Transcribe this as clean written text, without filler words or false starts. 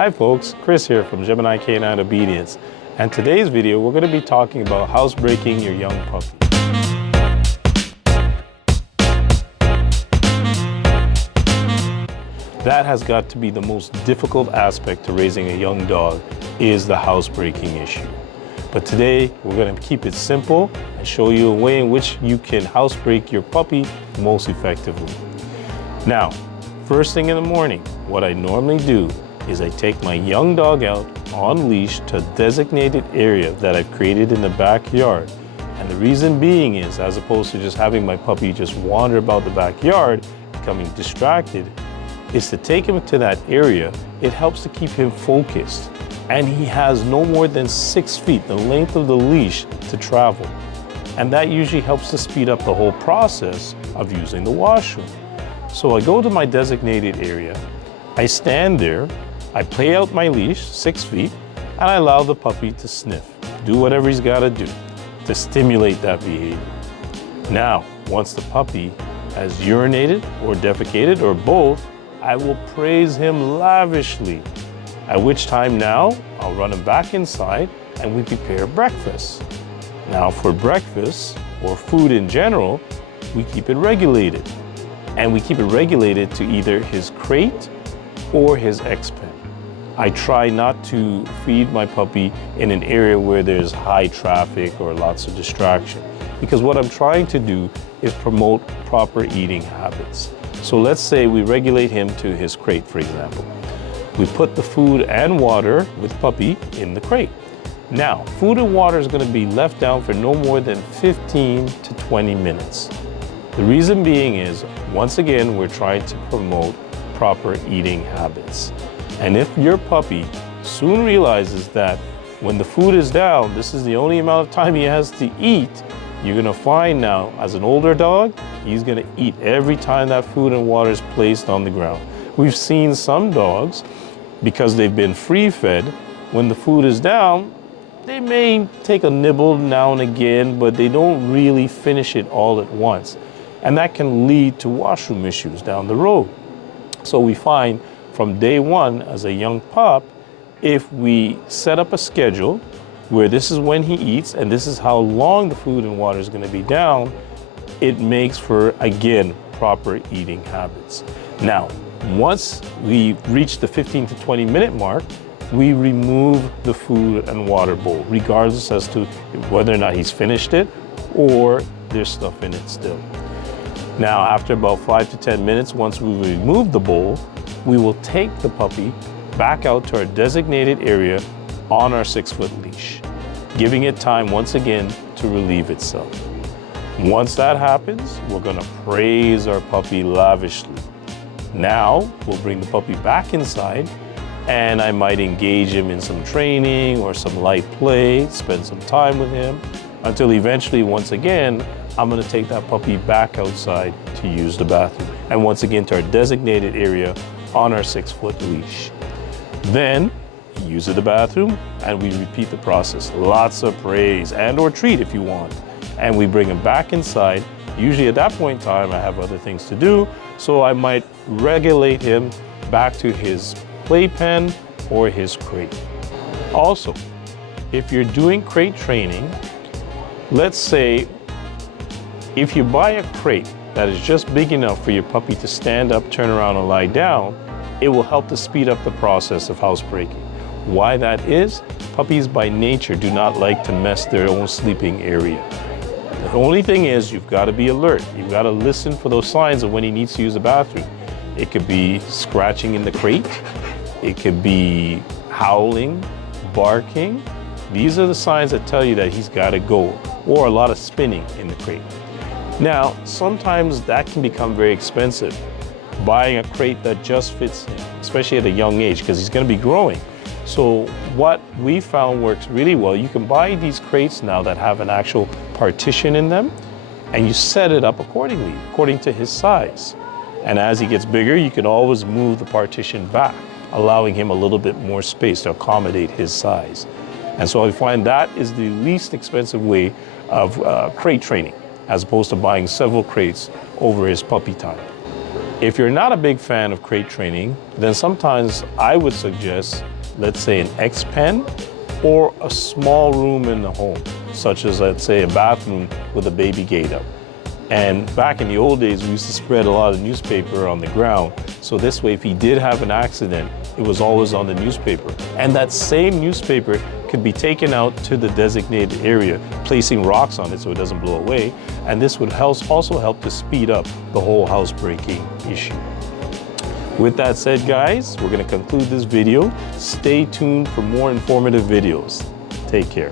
Hi folks, Chris here from Gemini Canine Obedience, and today's video we're going to be talking about housebreaking your young puppy. That has got to be the most difficult aspect to raising a young dog, is the housebreaking issue. But today we're going to keep it simple and show you a way in which you can housebreak your puppy most effectively. Now, first thing in the morning, what I normally do is I take my young dog out on leash to a designated area that I've created in the backyard. And the reason being is, as opposed to just having my puppy just wander about the backyard, becoming distracted, is to take him to that area. It helps to keep him focused. And he has no more than 6 feet, the length of the leash, to travel. And that usually helps to speed up the whole process of using the washroom. So I go to my designated area, I stand there, I play out my leash, 6 feet, and I allow the puppy to sniff, do whatever he's got to do to stimulate that behavior. Now, once the puppy has urinated or defecated or both, I will praise him lavishly, at which time now I'll run him back inside and we prepare breakfast. Now for breakfast, or food in general, we keep it regulated. And we keep it regulated to either his crate or his X-pen. I try not to feed my puppy in an area where there's high traffic or lots of distraction, because what I'm trying to do is promote proper eating habits. So let's say we regulate him to his crate, for example. We put the food and water with puppy in the crate. Now, food and water is going to be left down for no more than 15 to 20 minutes. The reason being is, once again, we're trying to promote proper eating habits. And if your puppy soon realizes that when the food is down, this is the only amount of time he has to eat, you're gonna find now, as an older dog, he's gonna eat every time that food and water is placed on the ground. We've seen some dogs, because they've been free-fed, when the food is down, they may take a nibble now and again, but they don't really finish it all at once. And that can lead to washroom issues down the road. So we find from day one as a young pup, if we set up a schedule where this is when he eats and this is how long the food and water is going to be down, it makes for, again, proper eating habits. Now, once we reach the 15 to 20 minute mark, we remove the food and water bowl, regardless as to whether or not he's finished it or there's stuff in it still. Now, after about 5 to 10 minutes, once we remove the bowl, we will take the puppy back out to our designated area on our 6-foot leash, giving it time once again to relieve itself. Once that happens, we're gonna praise our puppy lavishly. Now, we'll bring the puppy back inside, and I might engage him in some training or some light play, spend some time with him, until eventually, once again, I'm gonna take that puppy back outside to use the bathroom. And once again, to our designated area on our 6-foot leash. Then, he uses the bathroom, and we repeat the process. Lots of praise and or treat if you want. And we bring him back inside. Usually at that point in time, I have other things to do, so I might regulate him back to his playpen or his crate. Also, if you're doing crate training, let's say if you buy a crate that is just big enough for your puppy to stand up, turn around, and lie down, it will help to speed up the process of housebreaking. Why that is, puppies by nature do not like to mess their own sleeping area. The only thing is, you've got to be alert. You've got to listen for those signs of when he needs to use the bathroom. It could be scratching in the crate. It could be howling, barking. These are the signs that tell you that he's got to go, or a lot of spinning in the crate. Now, sometimes that can become very expensive, buying a crate that just fits him, especially at a young age, because he's going to be growing. So what we found works really well, you can buy these crates now that have an actual partition in them, and you set it up accordingly, according to his size. And as he gets bigger, you can always move the partition back, allowing him a little bit more space to accommodate his size. And so I find that is the least expensive way of crate training, as opposed to buying several crates over his puppy time. If you're not a big fan of crate training, then sometimes I would suggest, let's say, an X pen or a small room in the home, such as, let's say, a bathroom with a baby gate up. And back in the old days, we used to spread a lot of newspaper on the ground. So this way, if he did have an accident, it was always on the newspaper. And that same newspaper could be taken out to the designated area, placing rocks on it so it doesn't blow away. And this would also help to speed up the whole housebreaking issue. With that said, guys, we're going to conclude this video. Stay tuned for more informative videos. Take care.